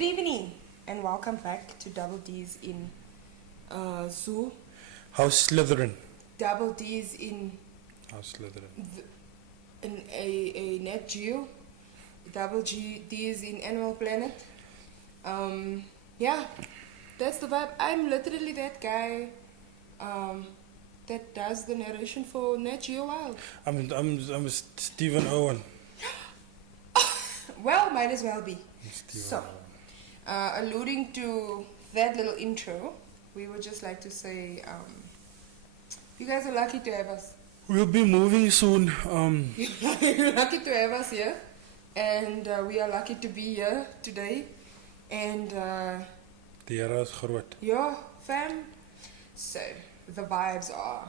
Good evening and welcome back to Double D's in Zoo. How's Slytherin? Double D's in How's Slytherin? in a Net Geo. Double D's in Animal Planet. Yeah, that's the vibe. I'm literally that guy that does the narration for Net Geo Wild. I'm Stephen Owen. Well, might as well be. Stephen So, alluding to that little intro, we would just like to say, you guys are lucky to have us. We'll be moving soon. You're lucky to have us here, and we are lucky to be here today. And Die Here is groot. yeah, fam. So the vibes are,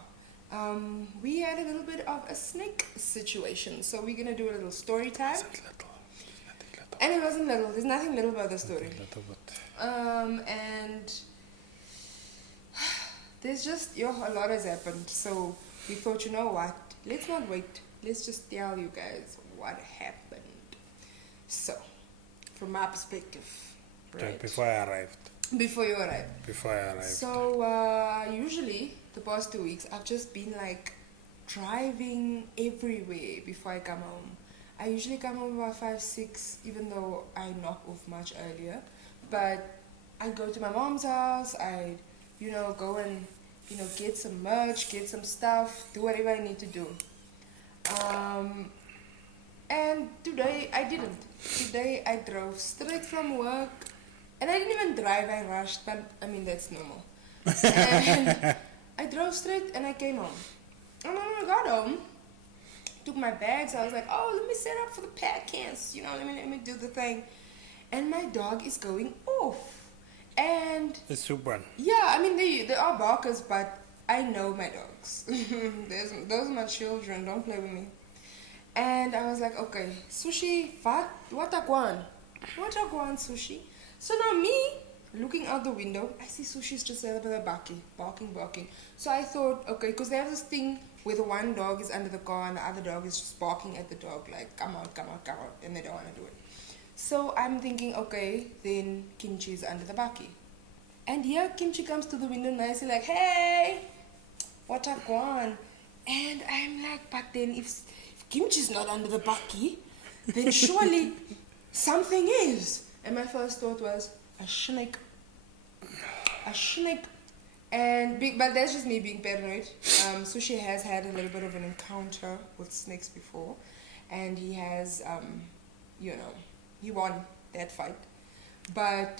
we had a little bit of a snake situation, so we're gonna do a little story time. Isn't little. And it wasn't little. There's nothing little about the story. Little bit. And there's just a lot has happened. So we thought, you know what? Let's not wait. Let's just tell you guys what happened. So, from my perspective, right? Before I arrived. Before you arrived. Before I arrived. So usually the past 2 weeks I've just been like driving everywhere before I come home. I usually come home about 5, 6, even though I knock off much earlier. But I go to my mom's house, I, go and, get some merch, get some stuff, do whatever I need to do. And today I didn't. Today I drove straight from work. And I didn't even drive, I rushed, but I mean, that's normal. And I drove straight and I came home. And when I got home, took my bags, I was like, oh, let me set up for the podcast, let me do the thing. And my dog is going off. And It's super. yeah, I mean, they are barkers, but I know my dogs. Those are my children, don't play with me. And I was like, okay, Sushi, what a guan? What a guan, Sushi? So now me, looking out the window, I see Sushi's just there with a barking. So I thought, okay, because they have this thing where the one dog is under the car and the other dog is just barking at the dog, like, come out, and they don't want to do it. So I'm thinking, okay, then Kimchi is under the bakkie. And here Kimchi comes to the window nicely like, hey, what a guan? And I'm like, but then if Kimchi's not under the bakkie, then surely something is. And my first thought was, a snake. But that's just me being paranoid. Sushi has had a little bit of an encounter with snakes before, and he has, he won that fight. But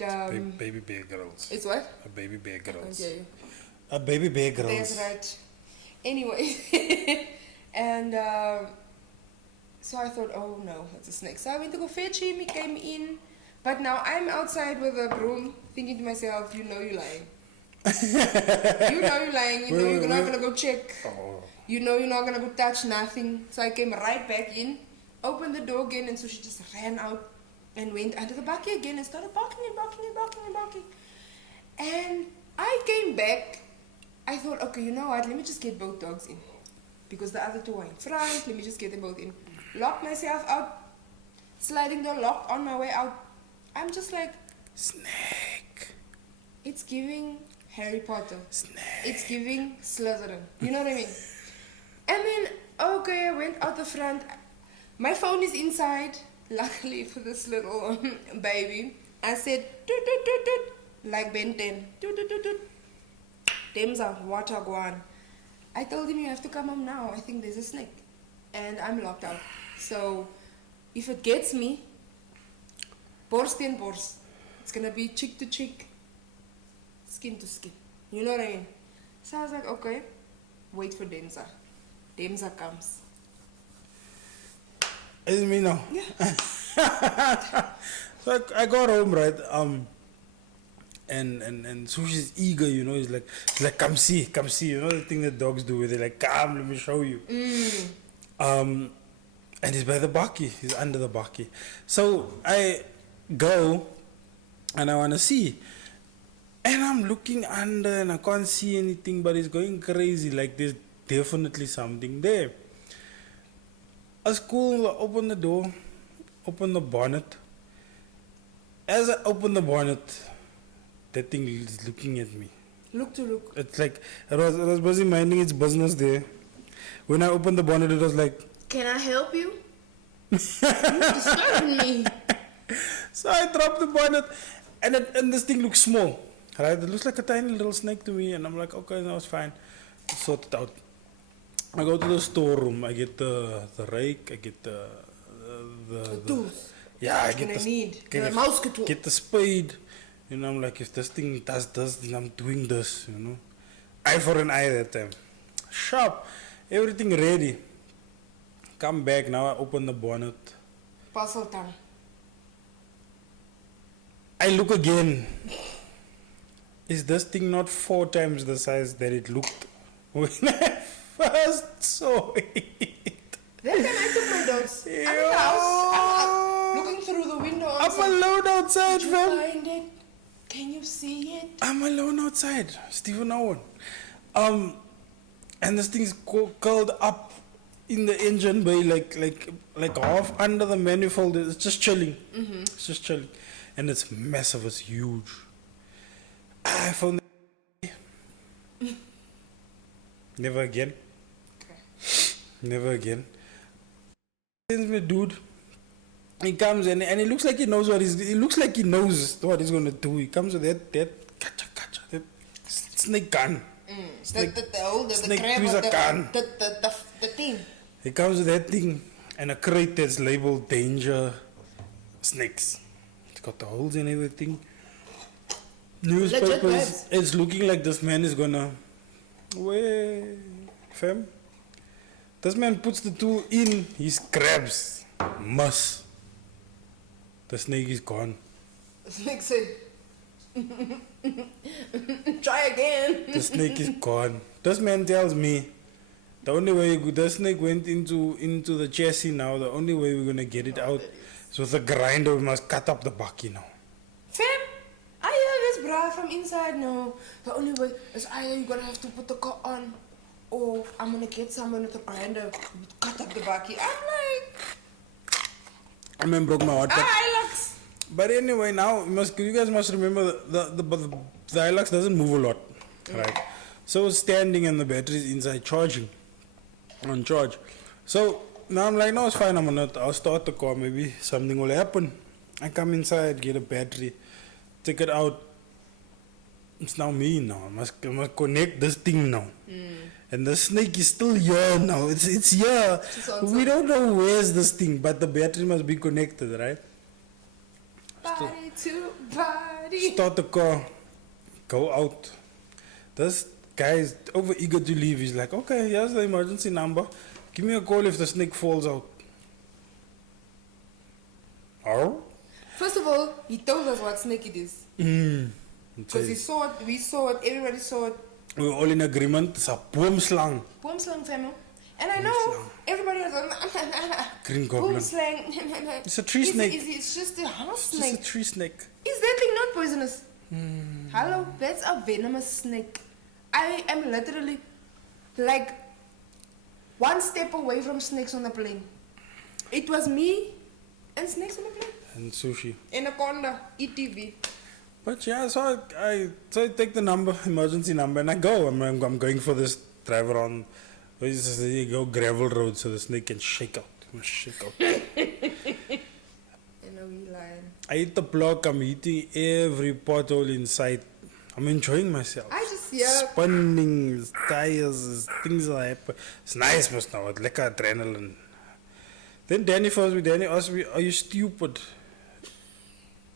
Baby bear girls. it's what? A baby bear girls. Okay. A baby bear girls. That's right. Anyway, and so I thought, oh no, it's a snake. So I went to go fetch him. He came in, but now I'm outside with a broom, thinking to myself, you're lying. You're lying. You're not gonna go check. Oh. You're not gonna go touch nothing. So I came right back in, opened the door again, and so she just ran out and went under the bakkie again and started barking. And I came back. I thought, okay, you know what? Let me just get both dogs in, because the other two are in front. Let me just get them both in. Locked myself out, sliding door locked on my way out. I'm just like, Snake. it's giving Harry Potter. Snake. It's giving Slytherin. You know what I mean? And then, okay, I went out the front. My phone is inside. Luckily for this little baby, I said, toot, toot, toot, toot, like Ben 10. Toot, toot, toot, toot. Demza, water guan. I told him, you have to come home now. I think there's a snake. And I'm locked out. So, if it gets me, borst in borst. It's going to be cheek to cheek, skin to skin. You know what I mean? So I was like, okay, wait for Demza. Demza comes. It's me now. Yeah. So I got home, right? And Sushi's eager, he's like, come see, the thing that dogs do, where they're like, come, let me show you. And he's by the bakkie, he's under the bakkie. So I go and I want to see. And I'm looking under and I can't see anything, but it's going crazy, like there's definitely something there. As cool, open the door, open the bonnet, As I open the bonnet, that thing is looking at me. Look to look. It's like it was busy minding its business there. When I opened the bonnet, it was like, Can I help you? You disturbing me. so I dropped the bonnet, and this thing looks small, right? It looks like a tiny little snake to me, and I'm like, okay, no, it's fine. Sort it out. I go to the storeroom. I get the rake. I get the tools. yeah. I What get can I the need? get The a- mouse tool. Get the spade. You know, I'm like, if this thing does this, then I'm doing this. You know, eye for an eye that time. Sharp, everything ready. Come back now. I open the bonnet. Puzzle tongue. I look again. Is this thing not 4 times the size that it looked when I first saw it? Then I took my dogs. I'm in the house. I'm looking through the window. I'm alone outside, Did you fam. find it? Can you see it? I'm alone outside. Stephen Owen. And this thing's curled up in the engine bay, like half under the manifold. It's just chilling. It's just chilling, and it's massive. It's huge. I found never again. Okay. Never again. Sends me, dude. He comes and he looks like he knows what he's. He looks like he knows what he's gonna do. He comes with that that snake gun. Snake, The snake crab tweezer or gun. the thing. He comes with that thing and a crate that's labeled danger snakes. It's got the holes and everything. Newspapers. vibes. It's looking like this man is gonna. Wait, fam. This man puts the tool in, he grabs. Muss. The snake is gone. Snake said, try again. The snake is gone. This man tells me the only way the snake went into the chassis now, the only way we're gonna get it out is with a grinder. We must cut up the bucky now. Fam, I hear this bra from inside now. The only way is either you're gonna have to put the car on or I'm gonna get someone with a grinder to cut up the bucky. I'm like, I man broke my heart. But, Hilux. but anyway, now you guys must remember the Hilux doesn't move a lot, right? So it's standing and the battery is inside charging, on charge. So now I'm like, no, it's fine. I'll start the car. Maybe something will happen. I come inside, get a battery, take it out. It's now me now. I must connect this thing now. And the snake is still here now. It's here. We don't know where's this thing, but the battery must be connected, right? Body to body. Start the car, go out. This guy is over eager to leave. He's like, okay, here's the emergency number. Give me a call if the snake falls out. Oh? First of all, he told us what snake it is. Because he saw it, we saw it, everybody saw it. We were all in agreement. It's a boomslang. Boomslang family. And I know Boomslang. everybody was like, Green goblin. boomslang. It's a tree snake. It's just a house It's snake. just a tree snake. Is that thing not poisonous? Hello, that's a venomous snake. I am literally like one step away from snakes on the plane. It was me and snakes on the plane. And sushi. Anaconda, ETV. But yeah, so I take the number, emergency number, and I go. I'm going for this drive around. You go gravel road so the snake can shake out. Shake out. You know, we lying. I hit the block. I'm hitting every pothole in sight. I'm enjoying myself. I just, yeah. Spinning, tires, things like that. It's nice, but now it's like adrenaline. Then Danny asked me, "Are you stupid?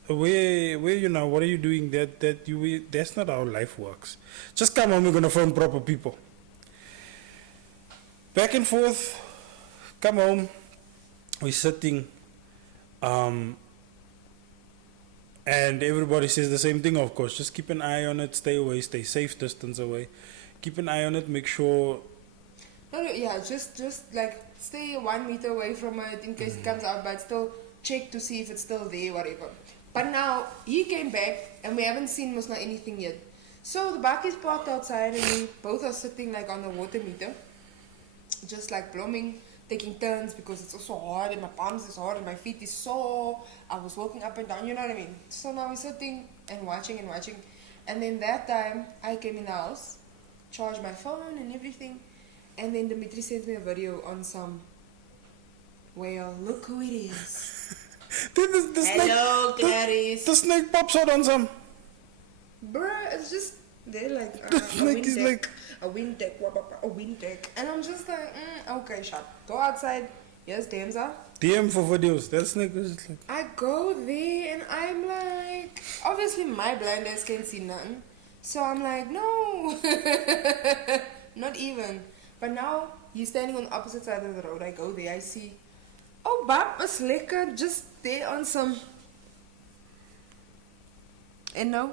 Where you now? What are you doing? That's not how life works. Just come home. We're gonna phone proper people. Back and forth. Come home. We're sitting. And everybody says the same thing, of course. Just keep an eye on it. Stay away. Stay safe distance away. Keep an eye on it. Make sure. No, yeah, just like stay 1 meter away from it in case it comes out, but still check to see if it's still there, whatever. But now he came back and we haven't seen Musna anything yet. So the bike is parked outside and we both are sitting like on the water meter, just like blooming, taking turns because it's also hard and my palms is hard and my feet is sore. I was walking up and down, you know what I mean? So now we're sitting and watching and watching. And then that time I came in the house, charged my phone and everything. And then Dimitri sent me a video on some whale. Look who it is. Dude, the Hello, snake, Clarice. the snake pops out on some. Bruh, it's just, they're like, The snake is like... a wind deck, a wind deck. And I'm just like, okay, shut. Go outside. Yes, DMs are. DM for videos. That snake is just like... I go there and I'm like, obviously my blind eyes can't see nothing. So I'm like, no. Not even. But now he's standing on the opposite side of the road. I go there, I see, oh, Bab is lekker just there on some. And no?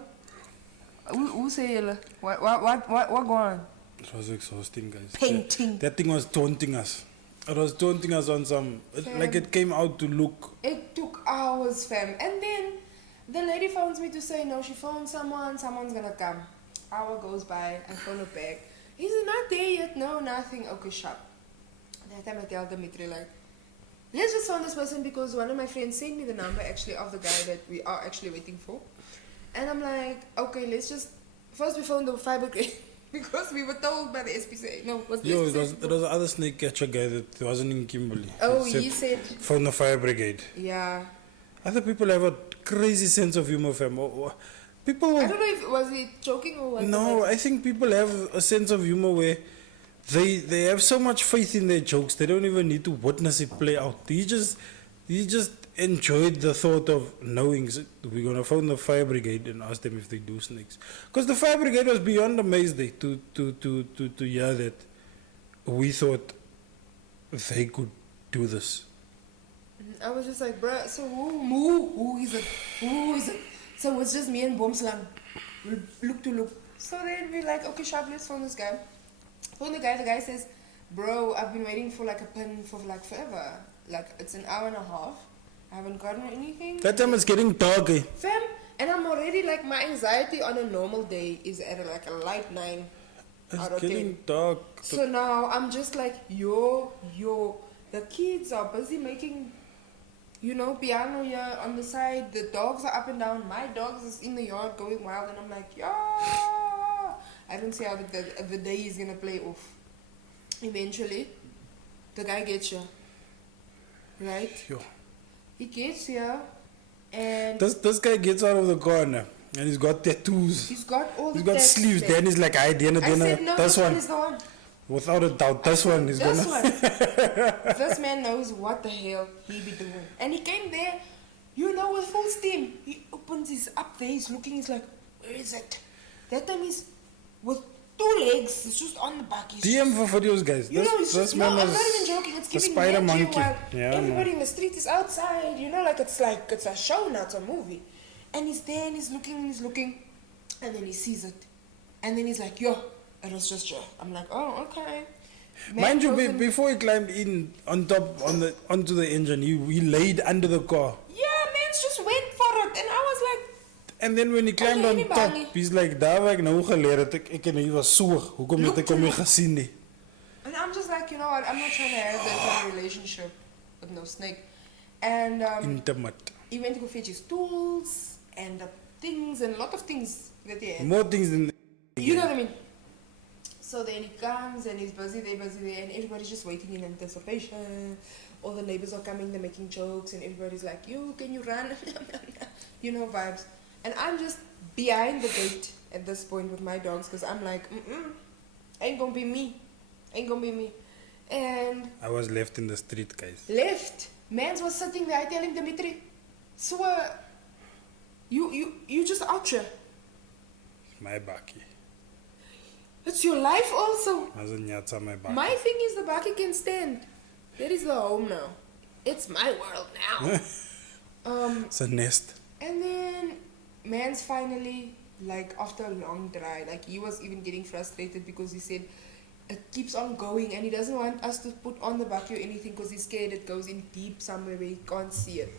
Who say you? What going on? It was exhausting, guys. Painting. That thing was taunting us. It was taunting us on some... like it came out to look... It took hours, fam. And then the lady phones me to say, no, she phoned someone, someone's gonna come. Hour goes by, I phone her back. He's not there yet, no, nothing. Okay, shut. That time I tell Dimitri, like, let's just phone this person because one of my friends sent me the number actually of the guy that we are actually waiting for. And I'm like, okay, let's just... First we phoned the fire brigade because we were told by the SPCA. No, what's the Yo, SPCA? it was the other snake catcher guy that wasn't in Kimberley. Oh, he said... From the fire brigade. Yeah. Other people have a crazy sense of humor, fam. People... I don't know if was he joking or what. No, I think people have a sense of humor where they have so much faith in their jokes, they don't even need to witness it play out. He just enjoyed the thought of knowing we're going to phone the fire brigade and ask them if they do snakes. Because the fire brigade was beyond amazed to hear that we thought they could do this. I was just like, bruh, so who is it? Who is it? So it's just me and boomslang. Look to look. So then we're like, okay, sharp, let's phone this guy. Phone the guy says, bro, I've been waiting for like a pin for like forever. Like it's an hour and a half. I haven't gotten anything. That time it's getting dark, eh? Fam, and I'm already like, my anxiety on a normal day is at like a light 9 out of It's getting 10. dark. So now I'm just like, yo, the kids are busy making, you know, piano here on the side. The dogs are up and down. My dogs is in the yard going wild, and I'm like, yo. I don't see how the day is gonna play off. Eventually, the guy gets here, right? Yo. He gets here, and This guy gets out of the corner and he's got tattoos. he's got all the He's got tats sleeves. there. Then he's like, I didn't. I said, no, this one is the one. Without a doubt, this one is This gonna. one. This man knows what the hell he be doing. And he came there, you know, with full steam. He opens his up there, he's looking, he's like, where is it? That time he's with 2 legs, it's just on the back. He's DM for videos, guys. you know, it's just, no, I'm not even joking. It's the giving spider me monkey. Yeah, everybody in the street is outside. You know, like it's a show, not a movie. And he's there and he's looking, and then he sees it, and then he's like, yo, it was just you. I'm like, oh, okay. Mind you, before he climbed in on top onto the engine, he laid under the car. Yeah, man, just went for it, and I was like. And then when he climbed on top, he's like, daar waar ek nou geleer het, ek en hy was so, hoekom het ek hom nie gesien nie? And I'm just like, you know what, I'm not trying to have that kind of relationship with no snake. And Intimate. he went to go fetch his tools and the things and a lot of things that he had. More things than... You know what I mean? So then he comes and he's busy there, and everybody's just waiting in anticipation. All the neighbors are coming, they're making jokes, and everybody's like, you, can you run? You know, vibes. And I'm just behind the gate at this point with my dogs because I'm like, ain't gonna be me. And I was left in the street, guys. left. Mans was sitting there, I telling Dimitri, so you just out here. My bakkie. It's your life also. I was a nyatsa, my bakkie. My thing is the bakkie can stand. That is the home now. It's my world now. It's a nest. And then man's finally, like after a long drive, like he was even getting frustrated because he said it keeps on going and he doesn't want us to put on the bakkie or anything because he's scared it goes in deep somewhere where he can't see it.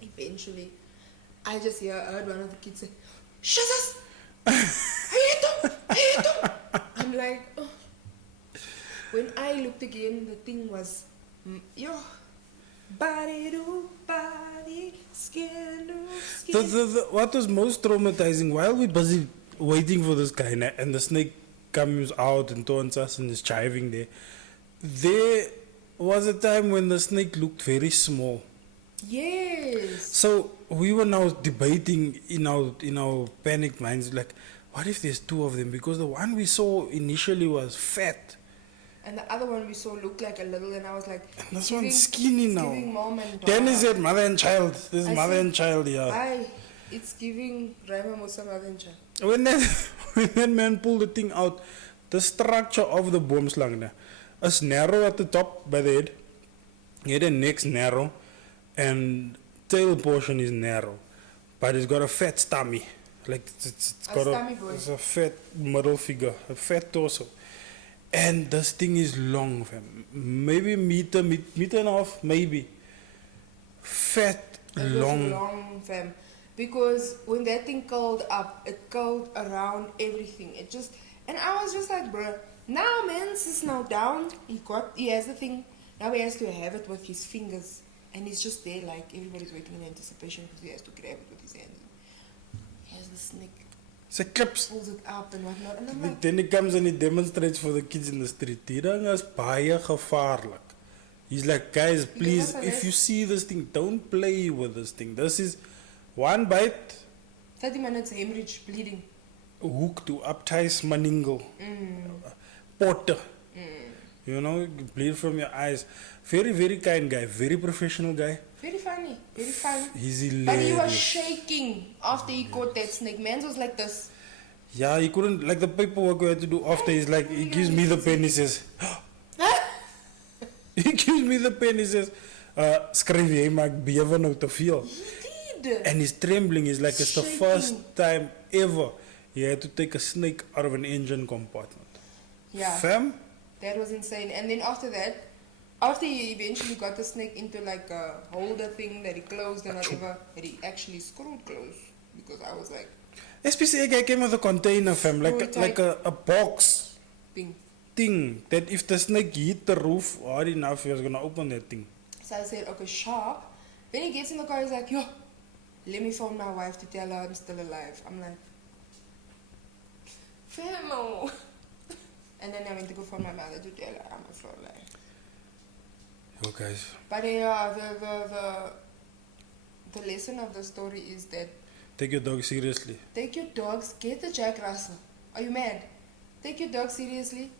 Eventually, I heard one of the kids say, "Shazas! I hate him! I'm like, oh. When I looked again, the thing was Yo. Body to body, skin to skin. What was most traumatizing, while we busy waiting for this guy and the snake comes out and taunts us and is chiving there was a time when the snake looked very small. Yes. So we were now debating in our panicked minds, like, what if there's two of them? Because the one we saw initially was fat. And the other one we saw looked like a little, and I was like, And this one's skinny now. Giving mom and dad. Then he said mother and child. This I mother said, and child, yeah. Aye, it's giving Raima Musa mother and child. When that man pulled the thing out, the structure of the boomslang is narrow at the top by the head. The neck's narrow, and tail portion is narrow, but it's got a fat stomach. Like it's got it's a fat middle figure, a fat torso. And this thing is long, fam. Maybe meter and a half, maybe. Fat, It long. was long, fam. Because when that thing curled up, it curled around everything. It just, and I was just like, bruh, now man's is now down. He has the thing. Now he has to have it with his fingers. And he's just there like everybody's waiting in anticipation because he has to grab it with his hands. He has the snake. It's a clips. Pulls it up and whatnot. And I'm like, Then he comes and he demonstrates for the kids in the street. Tirang is baie gevaarlik. He's like, guys, please, if you see this thing, don't play with this thing. This is one bite, 30 minutes hemorrhage, bleeding. hook to upties maningle. Potter. You know, you bleed from your eyes. Very, very kind guy. Very professional guy. Very funny. Very funny. He's hilarious. But he was shaking after he caught that snake. Man's was like this. Yeah, he couldn't, like the paperwork we had to do after, he's like, he gives me the pen, he says, he gives me the pen, he says, skryf jy maar ek bewe nou te veel. He did. And he's trembling, he's like, it's the Shaking. first time ever he had to take a snake out of an engine compartment. Yeah. Fam? That was insane. And then after that, after he eventually got the snake into like a holder thing that he closed and whatever, that he actually screwed closed. Because I was like, Especially I came with a container, fam, like a box thing that if the snake hit the roof hard enough, he was going to open that thing. So I said, okay, sharp. Then he gets in the car, he's like, yo, let me phone my wife to tell her I'm still alive. I'm like, Famo. And then I went to go phone my mother to tell her I'm still alive. Yo, guys. But the lesson of the story is that Take your dog seriously. take your dogs, get the Jack Russell. Are you mad? Take your dog seriously.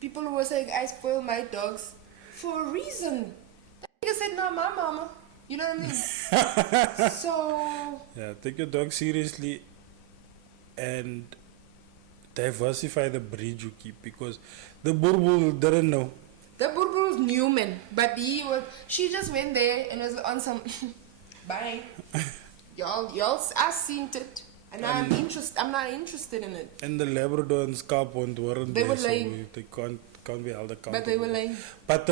People who were saying I spoil my dogs for a reason. That nigga said, no, my mama. You know what I mean? So, Yeah, take your dog seriously and diversify the breed you keep, because the Burbul didn't know. the Burbul's Newman, but she just went there and was on some, bye. Y'all, I seen it, and I'm not interested in it. And the Labrador and Scarp weren't They there, were so lame. they can't be held accountable. But they were lame. But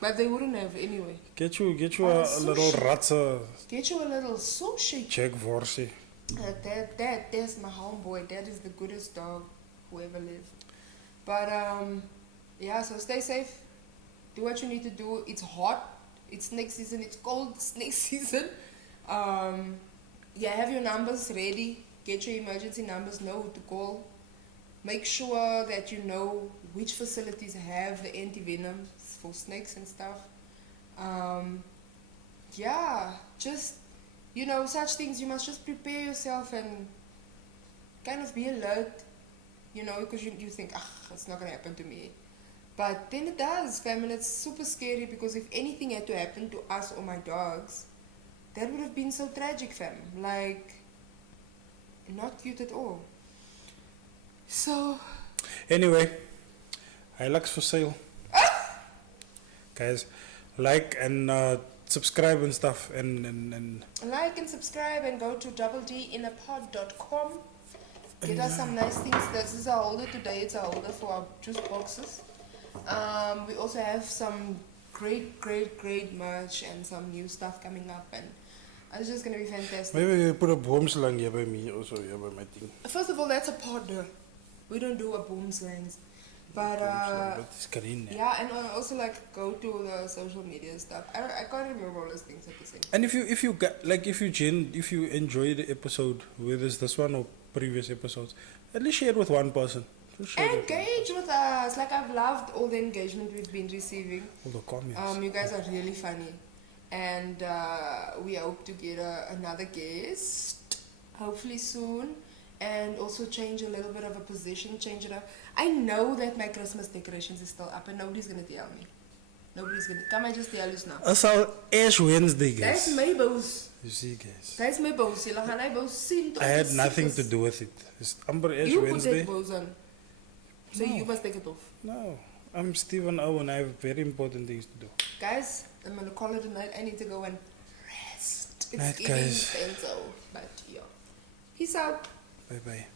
But they wouldn't have anyway. get you a little ratsa Get you a little sushi. check vorsie. That's my homeboy. That is the goodest dog who ever lived. But yeah, so stay safe. Do what you need to do. It's hot. It's snake season. It's cold snake season. Yeah, have your numbers ready. Get your emergency numbers, know who to call. Make sure that you know which facilities have the anti-venom for snakes and stuff. Yeah, just, such things, you must just prepare yourself and kind of be alert, because you think, it's not going to happen to me. But then it does, fam, and it's super scary because if anything had to happen to us or my dogs, that would have been so tragic, fam. Like, not cute at all. So, Anyway, Hilux for sale. Guys, like and subscribe and stuff and like and subscribe and go to doubledinapod.com. Get us some nice things. This is our holder today. It's a holder for our juice boxes. We also have some great merch and some new stuff coming up, and it's just gonna be fantastic. maybe we put a boomslang here by me also, here by my thing. First of all, that's a podder. We don't do a boomslangs. But It's green. yeah, and also like go to the social media stuff. I can't remember all those things at the same time. And if you get like if you enjoy the episode, whether it's this one or previous episodes, at least share it with one person. Just share it with one Engage with us. Like I've loved all the engagement we've been receiving. all the comments. You guys are really funny, and we hope to get another guest hopefully soon, and also change a little bit of a position, change it up. I know that my Christmas decorations is still up, and nobody's gonna tell me. Nobody's gonna. Can I just tell you now? As al Ash Wednesday, That's guys. my boss. You see, guys. That's my boss. Julle gaan hy boos sien tot I had die nothing siekes. to do with it. It's Amber Ash You put Wednesday. that bows on. So No. you must take it off. No, I'm Stephen Owen. I have very important things to do. Guys, I'm gonna call it a night. I need to go and rest. It's Night, evening, guys. and so, but yeah. Peace out. Bye bye.